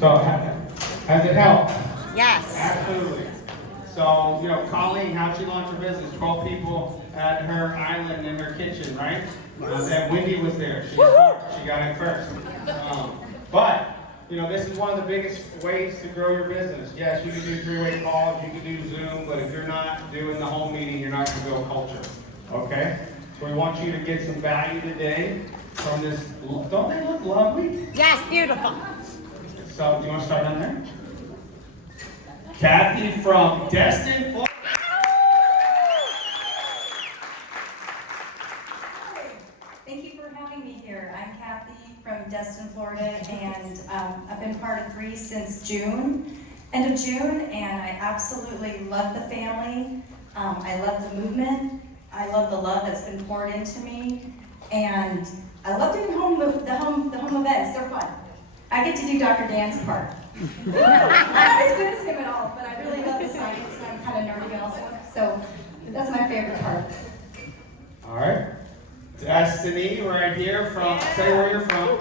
So, has it helped? Yes. Absolutely. So, Colleen, how'd she launch her business? 12 people at her island in her kitchen, right? Then Wendy was there. She got it first. But, this is one of the biggest ways to grow your business. Yes, you can do three-way calls, you can do Zoom, but if you're not doing the home meeting, you're not going to build culture. Okay? So we want you to get some value today from this. Don't they look lovely? Yes, beautiful. So, do you want to start down there? Kathy from Destin, Florida. Thank you for having me here. I'm Kathy from Destin, Florida, and I've been part of Greece since end of June, and I absolutely love the family. I love the movement. I love the love that's been poured into me, and I love doing the home events. They're fun. I get to do Dr. Dan's part. I'm not as good as him at all, but I really love the science, and I'm kind of nerdy also. So that's my favorite part. All right. Destiny, right here from, say where you're from.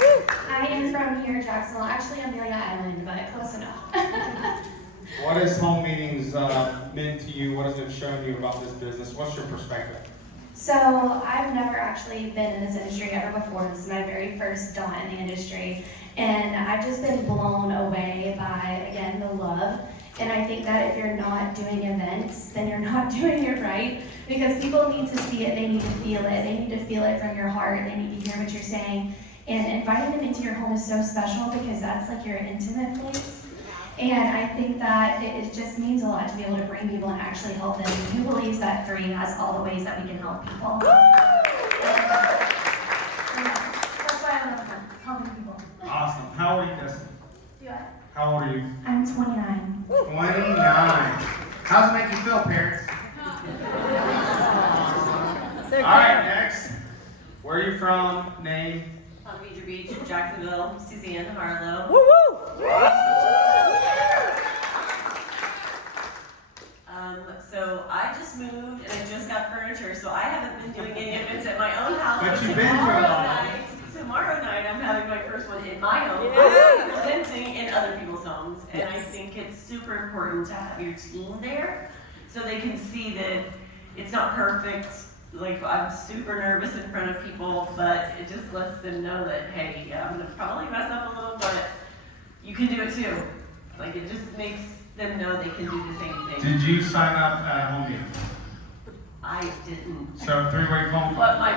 I am from here, Jacksonville. Actually, Amelia Island, but close enough. What has home meetings meant to you? What has it shown you about this business? What's your perspective? So, I've never actually been in this industry ever before. This is my very first dot in the industry. And I've just been blown away by, again, the love. And I think that if you're not doing events, then you're not doing it right. Because people need to see it, they need to feel it. They need to feel it from your heart. They need to hear what you're saying. And inviting them into your home is so special because that's like your intimate place. And I think that it just means a lot to be able to bring people and actually help them. Who believes that 3 has all the ways that we can help people? That's why I love them, helping people. Awesome. How old are you, Destiny? Yeah. How old are you? I'm 29. 29. How's it make you feel, parents? All right, next. Where are you from? Name? Palm Beach, Jacksonville, Suzanne Harlow. So I just moved and I just got furniture, so I haven't been doing any events at my own house. But you've been through a lot. Tomorrow night I'm having my first one in my home, presenting in other people's homes, and I think it's super important to have your team there so they can see that it's not perfect. Like, I'm super nervous in front of people, but it just lets them know that, hey, yeah, I'm gonna probably mess up a little, but you can do it too. Like, it just makes them know they can do the same thing. Did you sign up at home meeting? I didn't. So three-way phone call. But my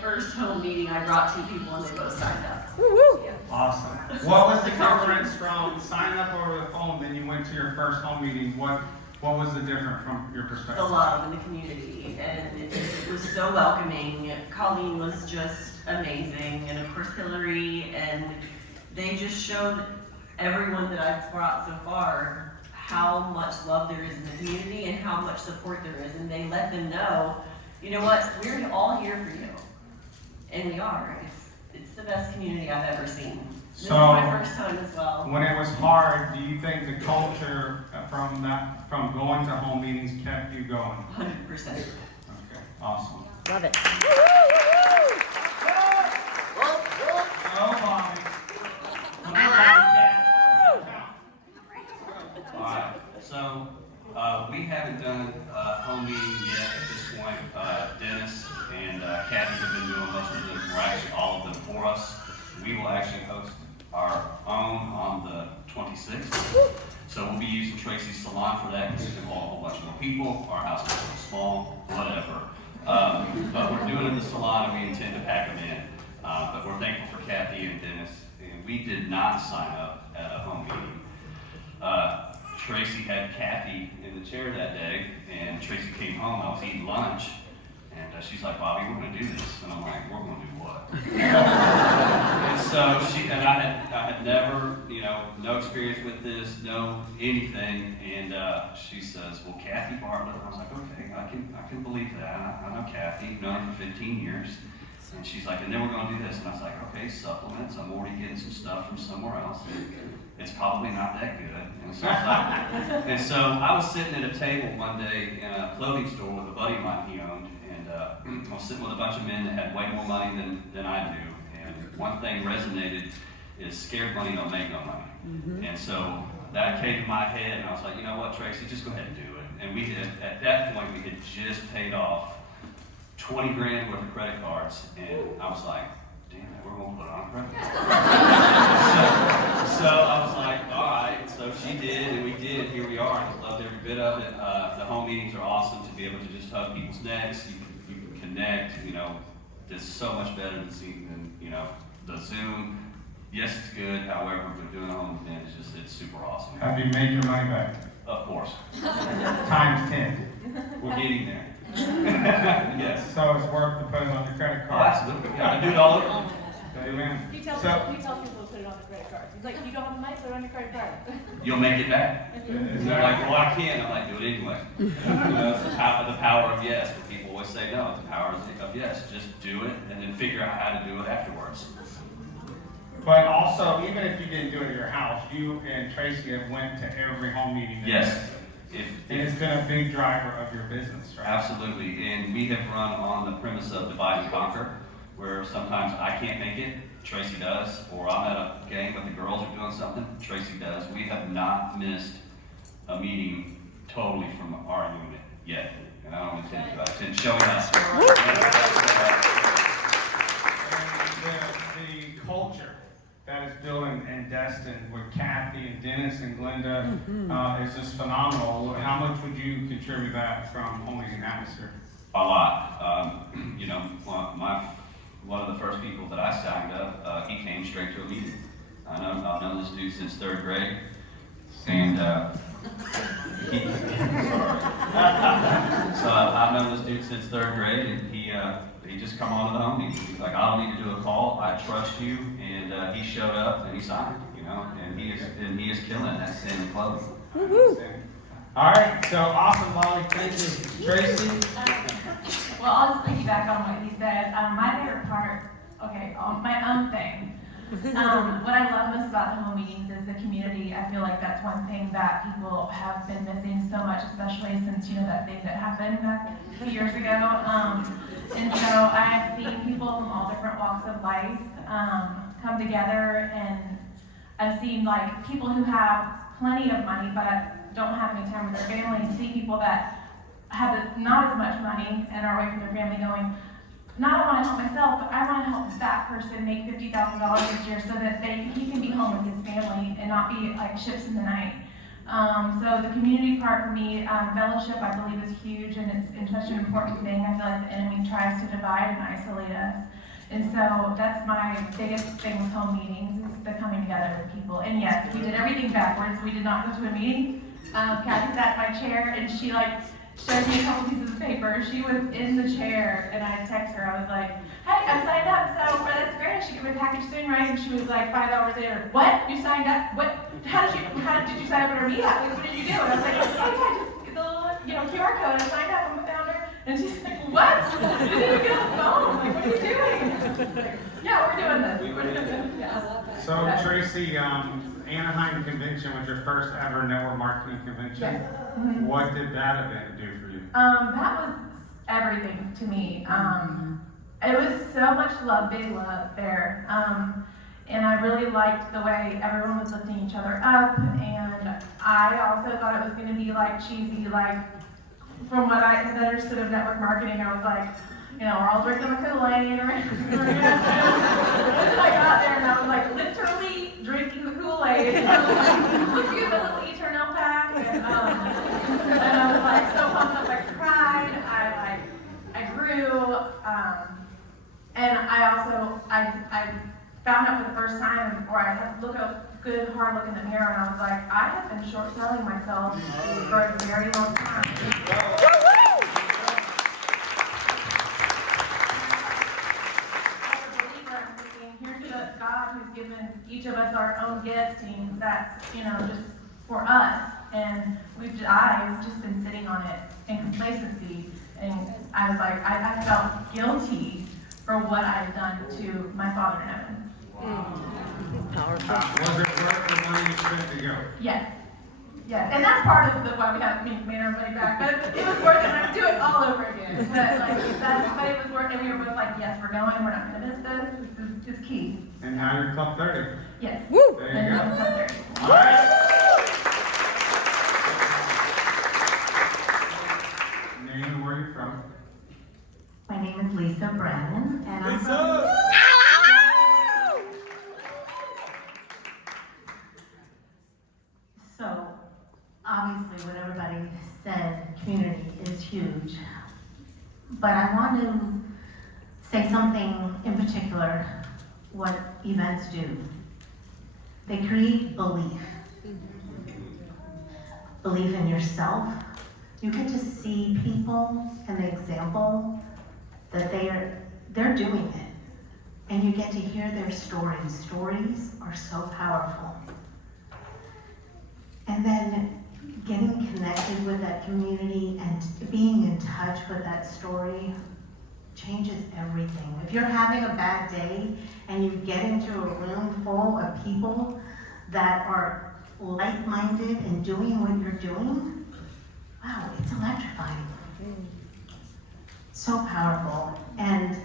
first home meeting, I brought 2 people and they both signed up. Yeah. Awesome. What was the difference from signing up over the phone then you went to your first home meeting? What was the difference from your perspective? The love and the community, and it was so welcoming. Colleen was just amazing, and of course Hillary, and they just showed everyone that I've brought so far how much love there is in the community and how much support there is, and they let them know, you know what, we're all here for you, and we are. It's the best community I've ever seen. This is my first time as well. When it was hard, do you think the culture from going to home meetings kept you going? 100%. Okay, awesome. Love it. Oh, Bobby. Alright, so we haven't done a home meeting yet at this point. Dennis and Kathy have been doing most of them, or actually all of them for us. We will actually host our own on the 26th. So we'll be using Tracy's salon for that because we can hold a whole bunch more people. Our house is so small, whatever. But we're doing it in the salon and we intend to pack them in. But we're thankful for Kathy and Dennis. And we did not sign up at a home meeting. Tracy had Kathy in the chair that day, and Tracy came home. I was eating lunch, and she's like, "Bobby, we're going to do this," and I'm like, "We're going to do what?" And so I had never, no experience with this, no anything, and she says, "Well, Kathy Bartlett." I was like, "Okay, I can believe that. I know Kathy, known her for 15 years." And she's like, "And then we're going to do this." And I was like, "Okay, supplements. I'm already getting some stuff from somewhere else. It's probably not that good." And so I was sitting at a table one day in a clothing store with a buddy of mine he owned, and I was sitting with a bunch of men that had way more money than I do. And one thing resonated is scared money don't make no money. And so that came to my head, and I was like, you know what, Tracy, just go ahead and do it. And we had, at that point, we had just paid off 20 grand worth of credit cards, and I was like, damn it, we're gonna put it on credit card. so I was like, all right. So she did, and we did, and here we are. I loved every bit of it. The home meetings are awesome to be able to just hug people's necks. You can connect. You know, it's so much better than seeing the Zoom. Yes, it's good. However, but doing a home event is it's super awesome. Have you made your money back? Of course, Times 10. we're getting there. Yes. So it's worth to put it on the credit Oh, card. absolutely. Yeah, I do it all the time. Amen. He tells So, people to put it on the credit card. He's like, you don't have the money, put it on your credit card. You'll make it back. And they're like, well, I can't. I'm like, do it anyway. It's the power of yes. But people always say no. It's the power of yes. Just do it and then figure out how to do it afterwards. but also, even if you didn't do it at your house, you and Tracy have went to every home meeting. Yes. And it's been a big driver of your business, right? Absolutely. And we have run on the premise of divide and conquer, where sometimes I can't make it, Tracy does, or I'm at a game with the girls are doing something, Tracy does. We have not missed a meeting totally from our unit yet. And I don't intend to. I intend showing up. And the culture that is building in Destin with Kathy and Dennis and Glenda is just phenomenal. How much would you contribute that from home meeting atmosphere? A lot. One of the first people that I signed up, he came straight to a meeting. I've known this dude since 3rd grade, and so I've known this dude since 3rd grade, and he just come on to the home meeting. He's like, I don't need to do a call. I trust you, and he showed up and he signed. And he is killing it. That's in the club. All right, so awesome, Molly. Thank you, Tracy. Well, I'll just piggyback on what he said. My favorite part, my own thing. What I love most about the home meetings is the community. I feel like that's one thing that people have been missing so much, especially since, that thing that happened back a few years ago. And so I've seen people from all different walks of life come together, and I've seen people who have plenty of money but don't have any time with their family, see people that have not as much money and are away from their family going, not I want to help myself, but I want to help that person make $50,000 this year so that he can be home with his family and not be like ships in the night. So the community part for me, fellowship I believe is huge, and it's such an important thing. I feel like the enemy tries to divide and isolate us. And so that's my biggest thing with home meetings, is the coming together with people. And yes, we did everything backwards. We did not go to a meeting. Kathy sat in my chair and she showed me a couple pieces of paper. She was in the chair and I texted her. I was like, hey, I'm signed up, so that's great. I should get my package soon, right? And she was like 5 hours later, what? You signed up? What? How did you sign up at our meetup? What did you do? And I was like, oh yeah, just get the little QR code. I signed up. I'm a founder. And she's like, what? You didn't even get on the phone. Like, what are you doing? Like, yeah, we're doing this. We're doing this. Yeah. So Tracy, Anaheim Convention was your first ever network marketing convention. Yes. Mm-hmm. What did that event do for you? That was everything to me. It was so much love, big love there. And I really liked the way everyone was lifting each other up. And I also thought it was going to be cheesy, from what I had understood of network marketing, I was like, we're all drinking the Kool-Aid. And I got there and I was literally drinking the Kool-Aid. And I was look at the little Eternal pack. And I was so pumped up. I cried. I grew. And I found out for the first time, or I had to look a good hard look in the mirror, and I was like, I have been short selling myself for a very long time. Here's the God who's given each of us our own giftings. That's just for us, and I've just been sitting on it in complacency, and I was like, I felt guilty for what I had done to my Father in heaven. Powerful. Was it worth the money you spent to go? Yes. Yes. And that's part of why we haven't made our money back. But it was worth it. I'd do it all over again. But but it was worth it. And we were both like, yes, we're going. We're not going to miss this. This is key. And now you're Club 30. Yes. There you go. All right. Name and where you're from. My name is Lisa Brennan, and I'm from... So, obviously, what everybody said, community is huge. But I want to say something in particular, what events do. They create belief. Belief in yourself. You get to see people and the example that they're doing it. And you get to hear their stories. Stories are so powerful. And then getting connected with that community and being in touch with that story changes everything. If you're having a bad day and you get into a room full of people that are like-minded and doing what you're doing, wow, it's electrifying. So powerful. And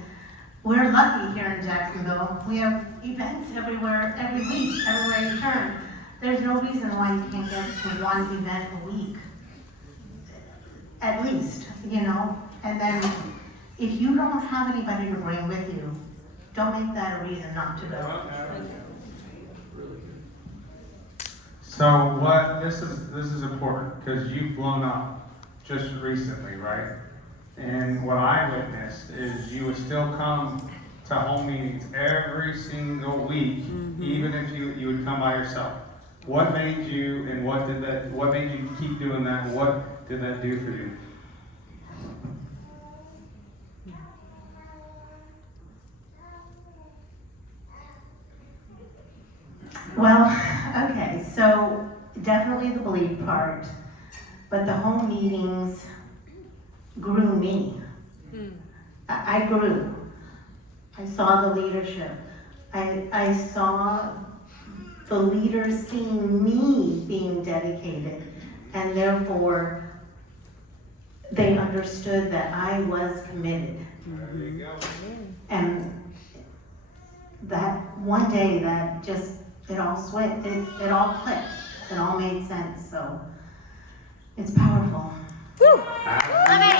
we're lucky here in Jacksonville. We have events everywhere, every week, everywhere you turn. There's no reason why you can't get to one event a week. At least, you know? And then if you don't have anybody to bring with you, don't make that a reason not to go. So this is important because you've blown up just recently, right? And what I witnessed is you would still come to home meetings every single week, even if you would come by yourself. What made you, and what made you keep doing that? What did that do for you? Well, okay, so definitely the belief part, but the home meetings grew me. I grew. I saw the leadership. I saw the leaders seeing me being dedicated, and therefore they understood that I was committed. There you go. And that one day that just, it all switched, it all clicked, it all made sense, so it's powerful. Love it.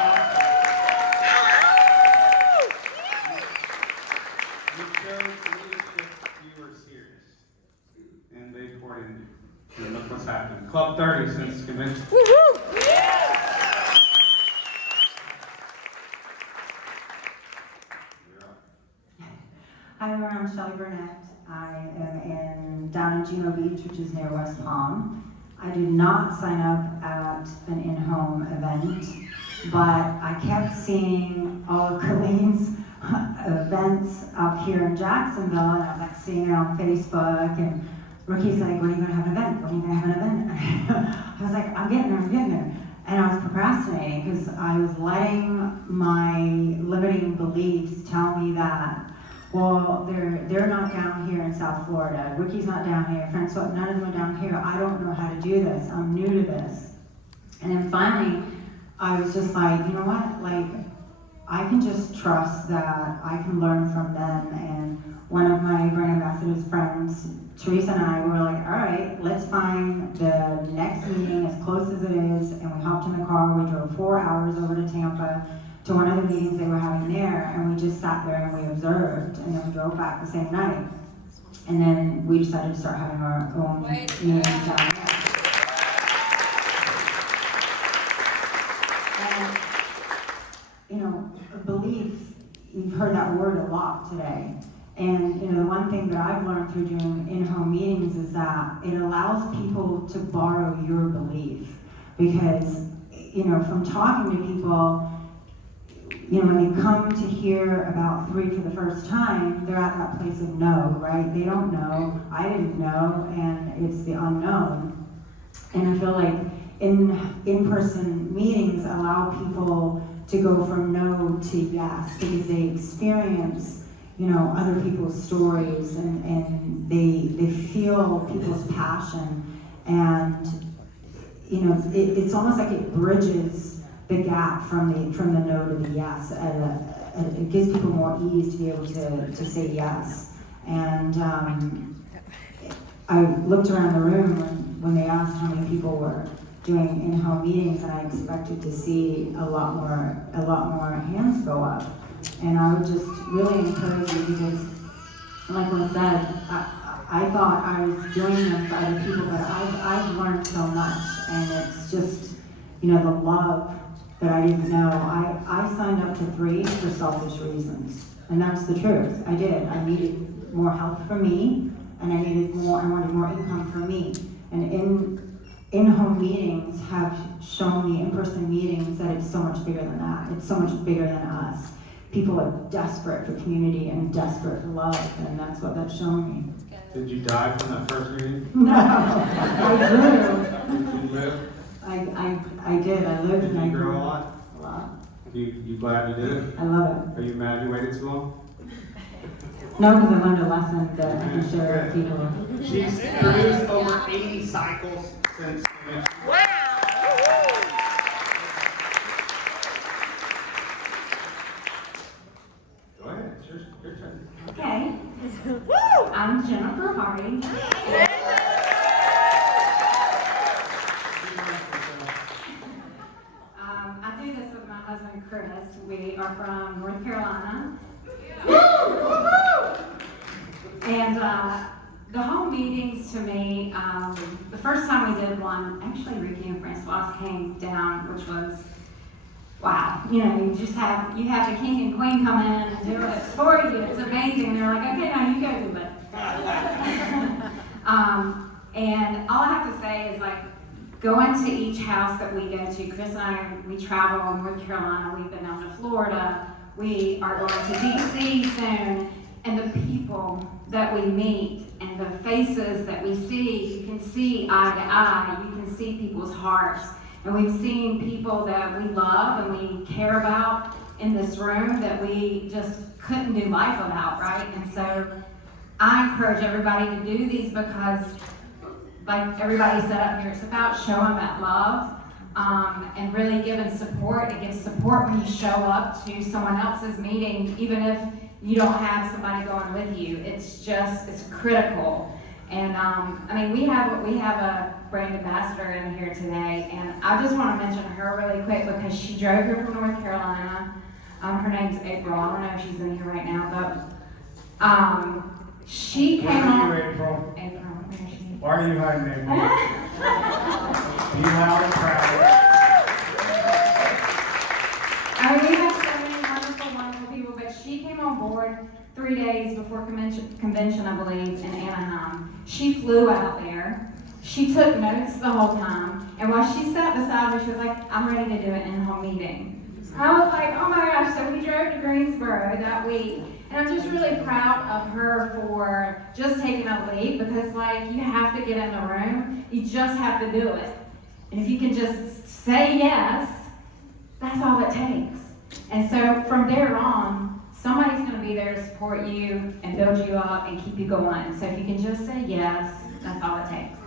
You showed leadership, you were serious, and they poured into you. And look what's happening. Club 30 since convention. Hi, I'm Shelly Burnett. I am down in Juno Beach, which is near West Palm. I did not sign up at an in-home event, but I kept seeing all of Colleen's events up here in Jacksonville, and I was like seeing it on Facebook, and Rookie's like, when are you gonna have an event? When are you gonna have an event? I was like, I'm getting there. And I was procrastinating because I was letting my limiting beliefs tell me that, well, they're not down here in South Florida. Ricky's not down here. Francois, none of them are down here. I don't know how to do this. I'm new to this. And then finally, I was just like, you know what? Like, I can just trust that I can learn from them. And one of my brand ambassador's friends, Teresa, and I were like, all right, let's find the next meeting as close as it is. And we hopped in the car. We drove 4 hours over to Tampa to one of the meetings they were having there, and we just sat there and we observed, and then we drove back the same night. And then we decided to start having our own meetings down there. And, you know, belief, you've heard that word a lot today. And, you know, the one thing that I've learned through doing in-home meetings is that it allows people to borrow your belief. Because, you know, from talking to people, you know, when they come to hear about 3 for the first time, they're at that place of no, right? They don't know, I didn't know, and it's the unknown. And I feel like in-person meetings allow people to go from no to yes, because they experience, you know, other people's stories, and they feel people's passion, and, you know, it's almost like it bridges the gap from the no to the yes. It gives people more ease to be able to say yes. And I looked around the room when they asked how many people were doing in-home meetings, and I expected to see a lot more hands go up. And I would just really encourage you, because like I said, I thought I was doing them for other people, but I've learned so much, and it's just, you know, the love that I didn't know. I signed up to 3 for selfish reasons, and that's the truth. I did. I needed more help for me, and I wanted more income for me. And in-home meetings have shown me, in-person meetings, that it's so much bigger than that. It's so much bigger than us. People are desperate for community and desperate for love, and that's what that's shown me. Did you die from that first meeting? No, I grew. Did you live? I did. I lived Did and I you grew grow a lot? a lot. You glad you did it? I love Are you mad you waited too long? it. No, because I learned a lesson that I can share with people. She's produced over 80 cycles since. Go ahead, it's your turn. Okay. I'm Jennifer Hardy. I do this with my husband Chris. We are from North Carolina. And the home meetings to me, the first time we did one, actually Ricky and Francois came down, which was wow. You know, you have the king and queen come in and do it for you. It's amazing. They're like, okay, now you go do it. And all I have to say is, like, going to each house that we go to, Chris and I, we travel in North Carolina, we've been down to Florida, we are going to DC soon, and the people that we meet and the faces that we see, you can see eye to eye, you can see people's hearts. And we've seen people that we love and we care about in this room that we just couldn't do life without, right? And so I encourage everybody to do these because, like everybody said up here, it's about showing that love and really giving support. It gives support when you show up to someone else's meeting, even if you don't have somebody going with you. It's critical. And I mean, we have a brand ambassador in here today, and I just want to mention her really quick because she drove here from North Carolina. Her name's April. I don't know if she's in here right now, but she came on. Where are you, April? April, where is she? Why are you hiding, April? Be loud and proud. I mean, we have so many wonderful people, but she came on board 3 days before convention, I believe, in Anaheim. She flew out there. She took notes the whole time. And while she sat beside me, she was like, I'm ready to do an in-home meeting. I was like, oh my gosh, so we drove to Greensboro that week. And I'm just really proud of her for just taking a leap because, like, you have to get in the room. You just have to do it. And if you can just say yes, that's all it takes. And so from there on, somebody's going to be there to support you and build you up and keep you going. So if you can just say yes, that's all it takes.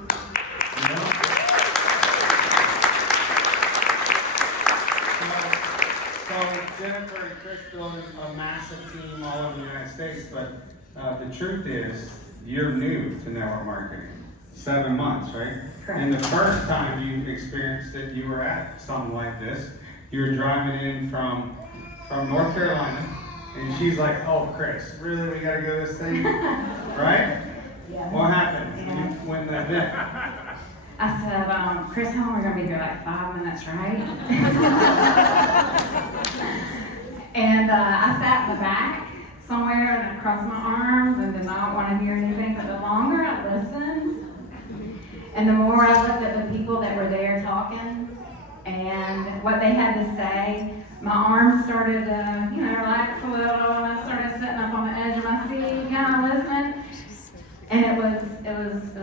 So Jennifer and Crystal is a massive team all over the United States, but the truth is, you're new to network marketing. 7 months, right? Correct. And the first time you experienced it, you were at something like this. You were driving in from North Carolina, and she's like, oh, Chris, really, we gotta go this thing? Right? Yeah. What happened when you went that day? I said, Chris, how long are we going to be here? Like 5 minutes, right? And I sat in the back somewhere and I crossed my arms and did not want to hear anything. But the longer I listened, and the more I looked at the people that were there talking and what they had to say, my arms started to, relax a little, and I started sitting up on the edge of my seat, kind of listening. And it was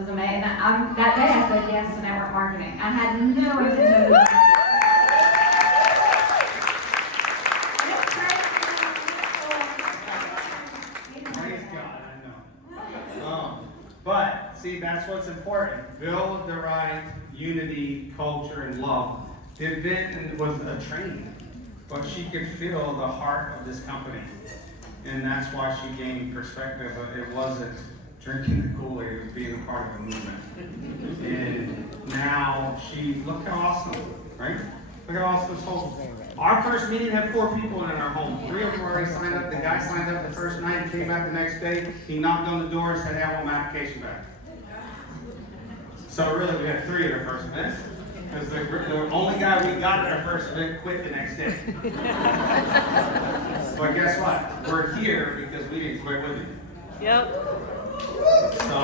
amazing. That day I said yes to network marketing. I had no intention of doing Praise God, I know. But see, that's what's important. Build the right unity, culture, and love. The event was a training, but she could feel the heart of this company. And that's why she gained perspective. It wasn't drinking the Kool-Aid, it was being a part of the movement. And now look how awesome, right? Look how awesome this whole, our first meeting had 4 people in our home. 3 of them already signed up. The guy signed up the first night, came back the next day. He knocked on the door and said, hey, I want my application back. So really, we had 3 at our first event. Because the only guy we got at our first event quit the next day. But guess what? We're here because we didn't quit with him. Yep. So,